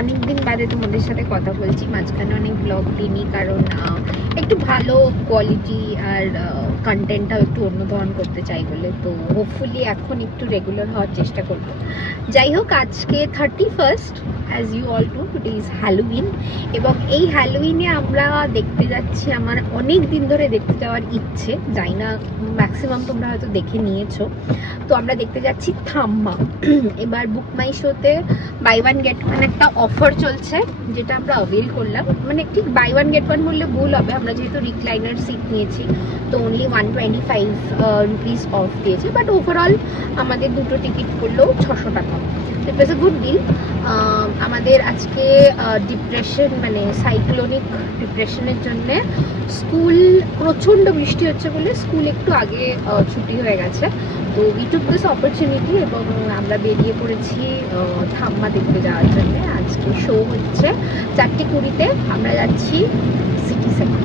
অনেক দিন বাদে তোমাদের সাথে কথা বলছি, মাঝখানে অনেক ব্লগ দিইনি, কারণ একটু ভালো কোয়ালিটি আর কন্টেন্টটাও একটু অন্য ধরন করতে চাই বলে। তো হোপফুলি এখন একটু রেগুলার হওয়ার চেষ্টা করব। যাই হোক, আজকে 31st, as you all know, today is Halloween, এবং এই হ্যালোউইনে আমরা দেখতে যাচ্ছি, আমার অনেক দিন ধরে দেখতে যাওয়ার ইচ্ছে, যাই না ম্যাক্সিমাম তোমরা হয়তো দেখে নিয়েছো। তো আমরা দেখতে যাচ্ছি থাম্মা। এবার বুক মাই শোতে বাই ওয়ান গেট ওয়ান একটা অফার চলছে, যেটা আমরা অ্যাভেল করলাম। মানে ঠিক বাই ওয়ান গেট ওয়ান বললে ভুল হবে, আমরা যেহেতু রিক্লাইনার সিট নিয়েছি তো অনলি 125 রুপিস অফ দিয়েছে, বাট ওভারঅল আমাদের দুটো টিকিট করলেও 600 টাকা। ইট ওয়াজ এ গুড ডিল। আমাদের আজকে ডিপ্রেশন, মানে সাইক্লোনিক ডিপ্রেশনের জন্য স্কুল, প্রচণ্ড বৃষ্টি হচ্ছে বলে স্কুল একটু আগে ছুটি হয়ে গেছে। তো উই টুক দিস অপরচুনিটি এবং আমরা বেরিয়ে পড়েছি থাম্মা দেখতে যাওয়ার জন্য। আজকে শো হচ্ছে 4:20-তে, আমরা যাচ্ছি সিটি সেন্টার।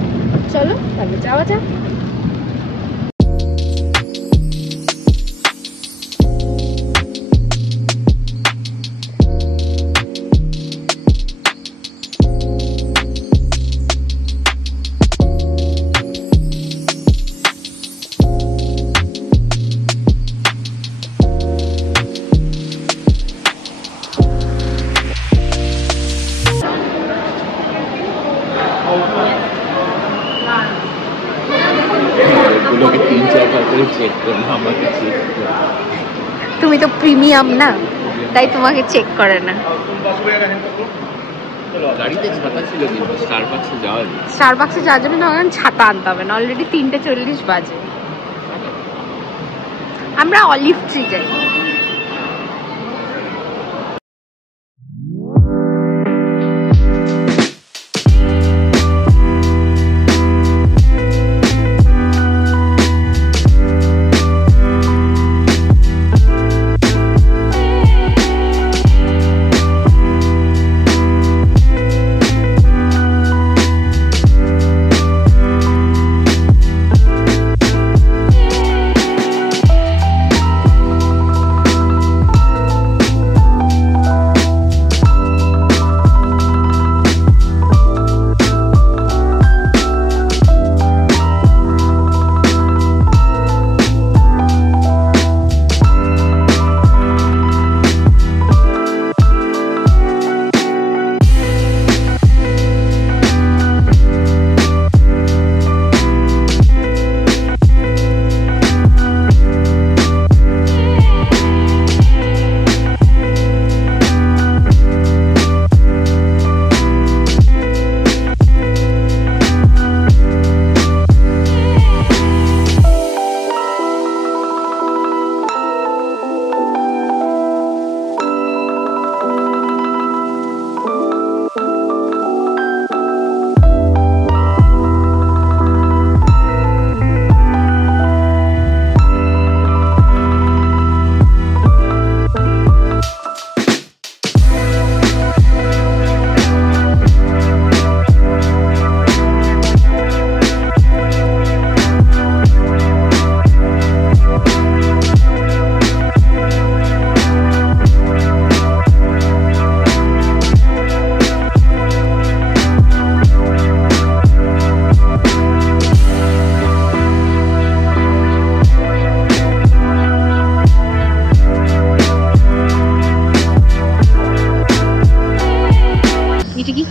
চলো তাহলে যাওয়া যাক। তুমি তো প্রিমিয়াম না, তাই তোমাকে চেক করে না। গাড়িতে ছাতা ছিল, কিন্তু স্টারবাক্সে যাওয়া যায়। স্টারবাক্সে যাওয়ার জন্য তখন ছাতা আনতে হবে না, অলরেডি 3:40 বাজে। আমরা অলিভ ট্রি যাই।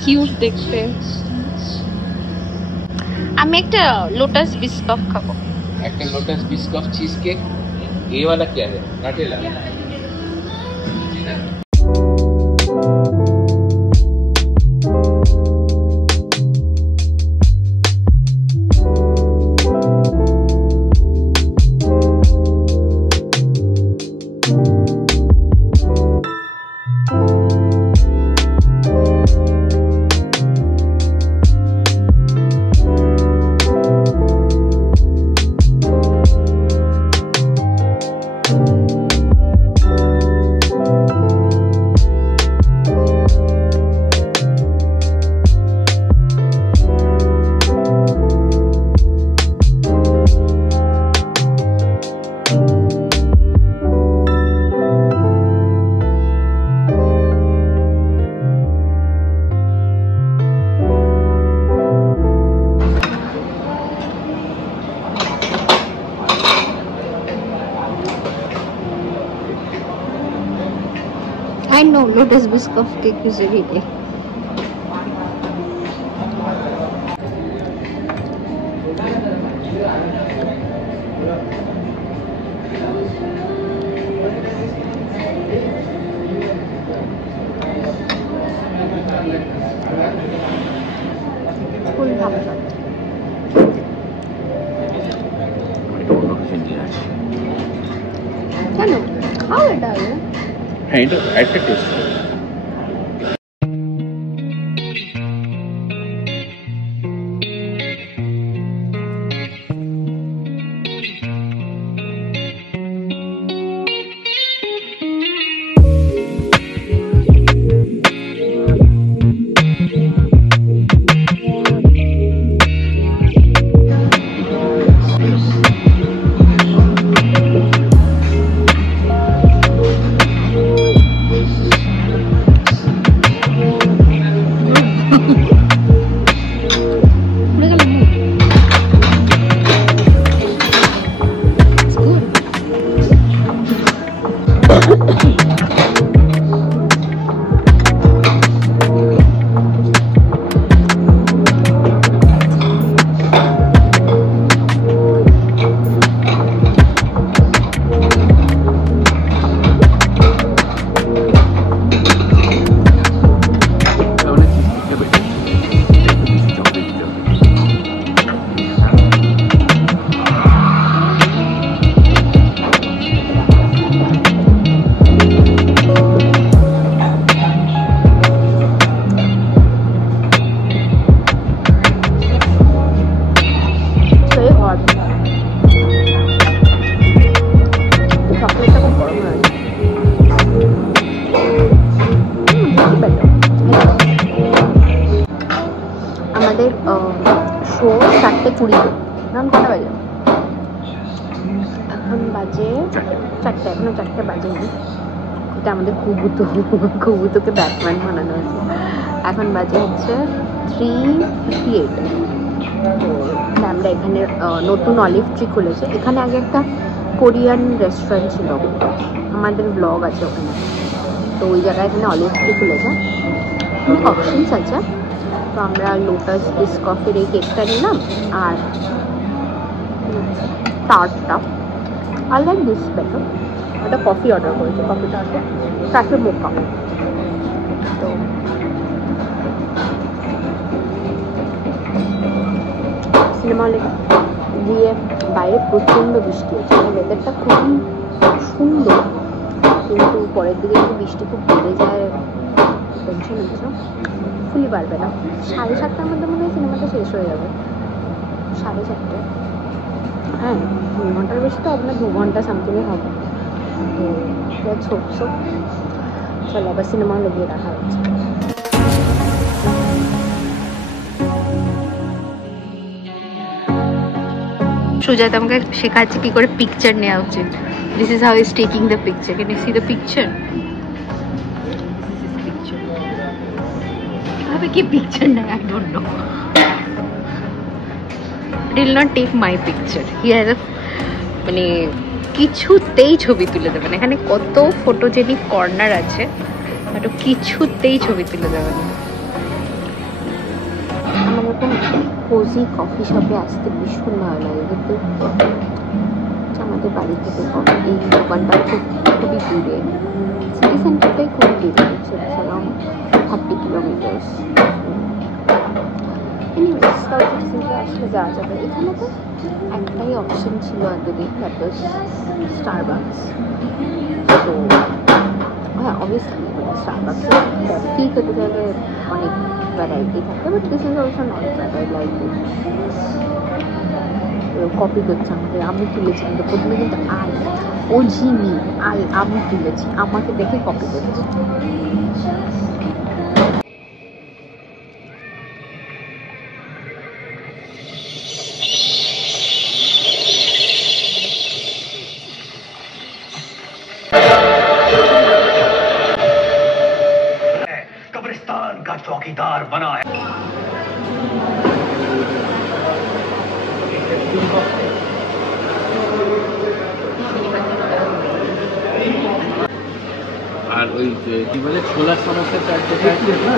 কিউট দেখতে। আমি একটা লোটাস বিস্কফ খাবো। একটা লোটাস বিস্কফ চিজ কেক। ये वाला क्या है? नाटेला। लोटस बिस्कॉफ के कुछ भी ফুল ভাবছো এটা অন্য কিছু নিয়ে আসি। কেন খাও এটা আগে হ্যাঁ, এটা একটা টেস্ট। আমাদের শো 4:20 এখন কটা বাজে? এখন বাজে 4টে, এখনো 4টে বাজেনি। এটা আমাদের কুবুতোকে ব্যাটম্যান বানানো হয়েছে। এখন বাজে হচ্ছে 3:58। তো আমরা এখানে নতুন অলিভ ট্রি খুলেছে। এখানে আগে একটা কোরিয়ান রেস্টুরেন্ট ছিল, আমাদের ব্লগ আছে ওখানে। তো ওই জায়গায় এখানে অলিভ ট্রি খুলেছে, অনেক অপশনস আছে। তো আমরা লোটাস বিস্কফের এই কেকটা নিলাম আর টার্টটা। I like this better. একটা কফি অর্ডার করেছি, কফিটা আছে ক্যাফে মোকা। তো সিনেমা হলে গিয়ে বাইরে প্রচণ্ড বৃষ্টি হচ্ছে, মানে ওয়েদারটা খুবই সুন্দর, কিন্তু পরের দিকে যদি বৃষ্টি খুব বেড়ে যায় টেনশন হচ্ছে। ফুলি পারবে না, 7:30টার মধ্যে মনে হয় সিনেমাটা শেষ হয়ে যাবে। 7:30, হ্যাঁ 2 ঘন্টার বেশি তো আপনার 2 ঘন্টা সামথিংয়ে হবে। তো লেটস হোপ সো। চলো আবার সিনেমা হলে গিয়ে দেখা হচ্ছে। সুজাত আমাকে শেখাচ্ছে কি করে পিকচার নেওয়া উচিত। This is how is taking the picture. Can you see the picture? কিভাবে কি পিকচার নেয় I don't know. Will not take my picture. He has a মানে কিছুতেই ছবি তুলে দেবে না। এখানে কত ফটোজেনিক কর্নার আছে, বাট কিছুতেই ছবি তুলে দেবে না। আমার এরকম কোজি কফি শপে আসতে ভীষণ ভালো লাগে, কিন্তু আমাদের বাড়ি থেকে এই দোকানটা খুবই দূরে, সিটি সেন্টারটাই খুবই দূরে, অ্যারাউন্ড 30 কিলোমিটার্স। আসলে যাওয়া যাবে। এখানে তো একটাই অপশন ছিল এতদিন, দ্যাট ওয়াজ স্টারবাকস। তো হ্যাঁ অবভিয়াসলি স্টারবাকসে কফি খেতে গেলে অনেক ভ্যারাইটি থাকে, but this is also not that I like it. Copy করছে আমাদের, আমি তুলেছি কিন্তু প্রথমে, কিন্তু ও ঝিমি আমি তুলেছি, আমাকে দেখে কপি করছে। कब्रिस्तान का चौकीदार बना है। আর ওই কি বলে ছোলার সমস্যা 4 টাকা না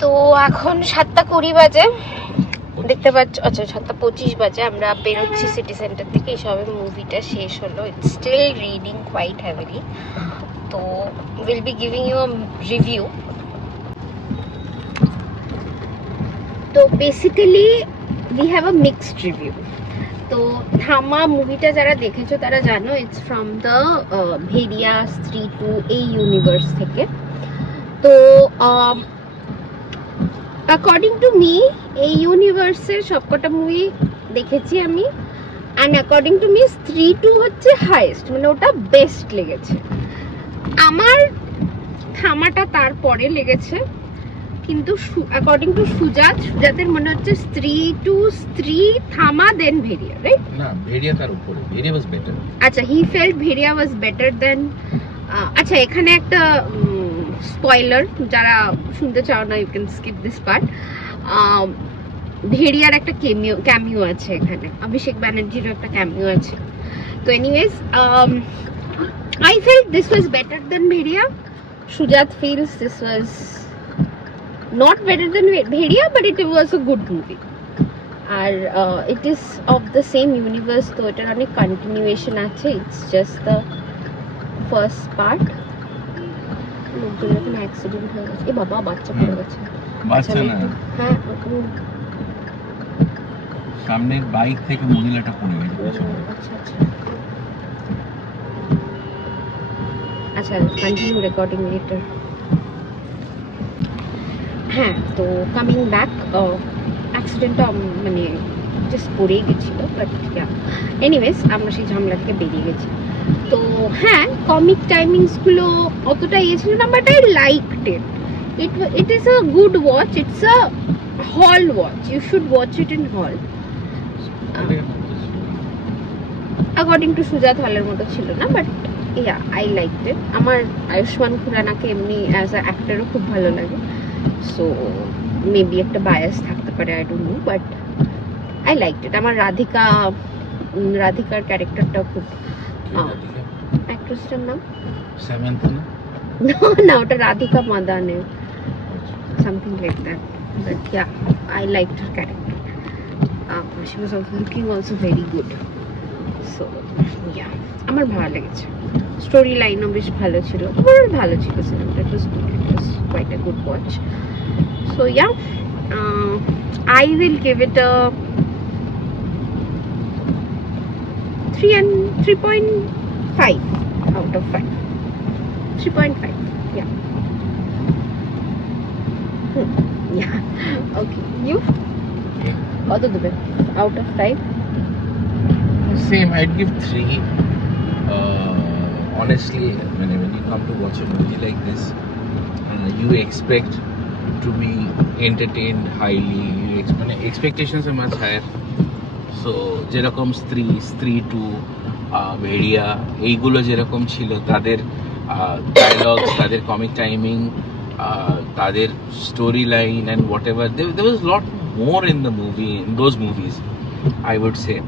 তো এখন 7:20 বাজে, দেখতে পাচ্ছ। আচ্ছা 7:25 বাজে, আমরা বেরোচ্ছি সিটি সেন্টার থেকে। সবে মুভিটা শেষ হলো, ইটস স্টিল রিডিং কোয়াইট হেভিলি। তো will be giving you a review. তো basically we have a mixed review. তো থামা মুভিটা যারা দেখেছো তারা জানো ইটস ফ্রম দ্য ভেরিয়া স্ত্রী 2 এই ইউনিভার্স থেকে। তো অ্যাকর্ডিং টু মি এই ইউনিভার্সের সবকটা মুভি দেখেছি আমি, অ্যান্ড অ্যাকর্ডিং টু মি স্ত্রী 2 হচ্ছে হাইয়েস্ট, মানে ওটা বেস্ট লেগেছে আমার। থামাটা তারপরে লেগেছে, কিন্তু অ্যাকর্ডিং টু সুজাতের মনে হচ্ছে স্ত্রী 2, স্ত্রী, থামা, দেন ভেরিয়া, রাইট? না, ভেরিয়া তার উপরে, ভেরিয়া ওয়াজ বেটার। আচ্ছা, হি ফেল্ট ভেরিয়া ওয়াজ বেটার দেন। আচ্ছা, এখানে একটা স্পয়লার, যারা শুনতে চাও না you can skip this part. ভেরিয়ার একটা ক্যামিও আছে এখানে, অভিষেক ব্যানার্জিরও একটা ক্যামিও আছে। তো anyways, I felt this was better than Bhediya. Shujat feels this was not better than Bhediya, but it was a good movie. And it is of the same universe, so it is a continuation. It's just the first part. লোকজনের কোনো accident হয়ে গেছে। এ বাবা, বাচ্চা পড়ে গেছে। বাচ্চা না, হ্যাঁ, সামনের বাইক থেকে মহিলাটা পড়ে গেছে। আচ্ছা আচ্ছা আচ্ছা, কন্টিনিউ রেকর্ডিং লেটার। হ্যাঁ, তো কামিং ব্যাক, অ্যাক্সিডেন্টটা মানে জাস্ট পড়েই গেছিল, বাট এনিওয়েজ আমরা সেই ঝামেলা থেকে বেরিয়ে গেছি। তো হ্যাঁ, কমিক টাইমিংসগুলো অতটা ইয়ে ছিল না, but I liked it. It is a good watch, it's a hall watch, you should watch it in hall. According to Sujat হলের মতো ছিল না, but yeah, I liked it. আমার আয়ুষ্মান খুরানাকে এমনি অ্যাজ আ অ্যাক্টরও খুব ভালো লাগে, সো মেবি একটা বায়াস থাকতে পারে, I don't know, but I liked it. আমার রাধিকার ক্যারেক্টারটাও খুব, অ্যাক্ট্রেসটার নাম সামান্থা না, ওটা রাধিকা মাদানে, something like that, but yeah, I liked her character. She was also looking also very good, so yeah, আমার ভালো লেগেছে। স্টোরি লাইনও বেশ ভালো ছিল, ভালো ছিল সিনেমাটা। It was good, it was quite a good watch. So yeah, I will give it a 3.5 out of 5. 3.5, yeah. Yeah, okay. You? What do you give out of 5? Same, I'd give 3. Honestly, when you come to watch a movie like this, you expect to be entertained highly. Expectations are much higher. So যেরকম স্ত্রী 2, ভেড়িয়া, এইগুলো যেরকম ছিল, তাদের dialogues, তাদের comic timing, তাদের story line and what ever, there was lot more in the movie, in those movies, I would say.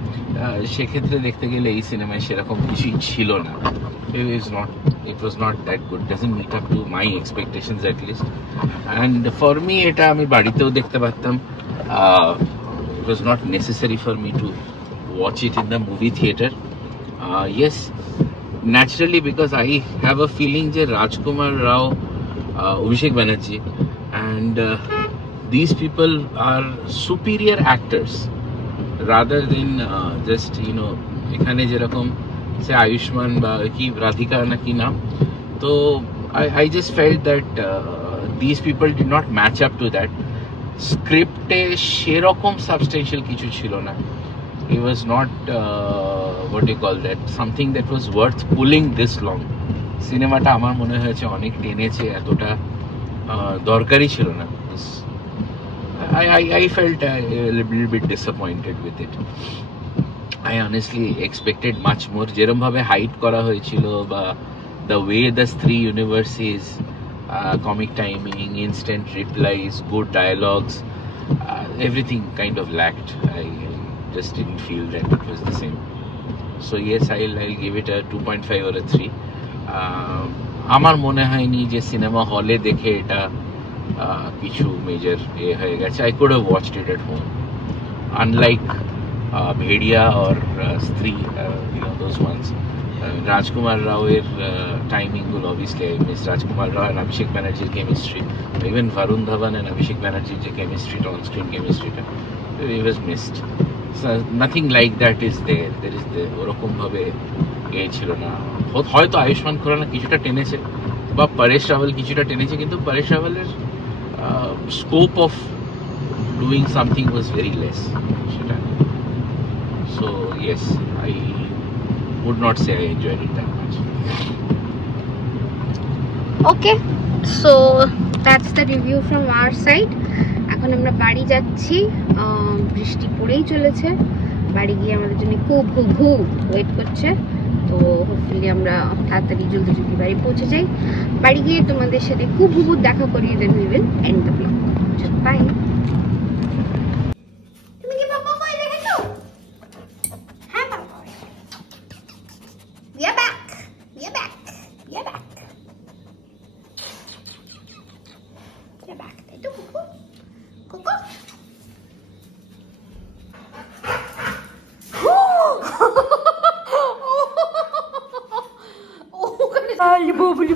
সেক্ষেত্রে দেখতে গেলে এই সিনেমায় সেরকম কিছুই ছিল না। It was not that good, doesn't meet up to my expectations at least. And for me, এটা আমি বাড়িতেও দেখতে পারতাম। It was not necessary for me to watch it in the movie theater. Yes, naturally, because I have a feeling that Rajkumar Rao, Abhishek Banerjee, and these people are superior actors rather than just, এখানে যেরকম সে আয়ুষ্মান বা কি রাধিকা না কি নাম, তো I just felt that these people did not match up to that. স্ক্রিপ্টে সেরকম substantial কিছু ছিল না। It was not what do you call that, something that was worth pulling this long. সিনেমাটা আমার মনে হয়েছে অনেক টেনেছে, এতটা দরকারই ছিল না। I felt a little bit disappointed with it. I honestly expected much more. যেরকম ভাবে হাইট করা হয়েছিল বা the way the three universes, comic timing, instant replies, good dialogues, everything kind of lacked. I just didn't feel that it was the same. So yes, I'll give it a 2.5 or a 3. আমার মনে হয়নি যে cinema হলে দেখে এটা কিছু major হয়ে গেছে. I could have watched it at home. Unlike Bhedia or Stree, those ones. Rajkumar Rao's timing will obviously I miss Rajkumar Rao and Abhishek Banerjee's chemistry. Even Varun Dhawan and Abhishek Banerjee's chemistry, on-screen chemistry, it was missed. So nothing like that is there. There is the ওরকম ভাবে ছিল না. হয়তো আয়ুষ্মান খুরানা কিছুটা টেনেছে বা পরেশ রাওয়াল কিছুটা টেনেছে, কিন্তু পরেশ রাওয়ালের scope of doing something was very less সেটা. So yes, I would not say I enjoyed it that much. Okay, so that's the review from our side. এখন আমরা বাড়ি যাচ্ছি, বৃষ্টি পড়েই চলেছে. বাড়ি গিয়ে আমাদের জন্য খুব ওয়েট করছে. তো হোপফুলি আমরা তাড়াতাড়ি জলদি বাড়ি পৌঁছে যাই. বাড়ি গিয়ে তোমাদের সাথে খুব দেখা করি, then we will end the blog. Bye. তুমি কি পাপা কই রেখেছো? হ্যাঁ পাপা. You're back. You're back. You're back. You're back. Itu kuku. Kuku. Ay, bubbly.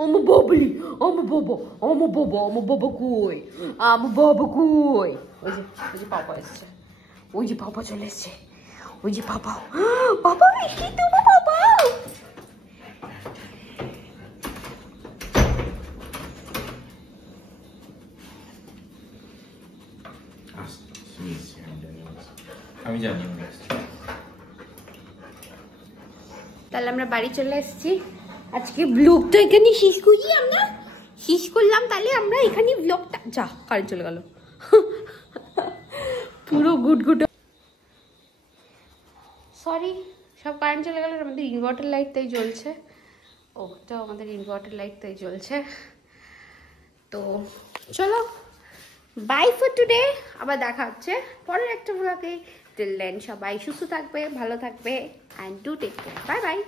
I'm a bubbly. I'm a bubba koi. ওই যে পাপা এসেছে. ওই যে পাপা চলে এসেছে. ওই যে পাপা. পাপা মিষ্টি তো পাপা. আমি জানি. তাহলে আমরা বাড়ি চলে এসেছি. আজকে ব্লগটা এখানে শেষ করি. আমরা শেষ করলাম. তাহলে আমরা এখানে ব্লগটা যা কারেন্ট চলে গেল পুরো গুড. সরি, সব কারেন্ট চলে গেল. আমাদের ইনভার্টার লাইট তাই জ্বলছে. ওটা আমাদের ইনভার্টার লাইট তাই জ্বলছে. তো চলো, বাই ফর টুডে. আবার দেখা হচ্ছে পরের একটা ব্লগে. টিল দেন সবাই সুস্থ থাকবে, ভালো থাকবে, and do take care. By.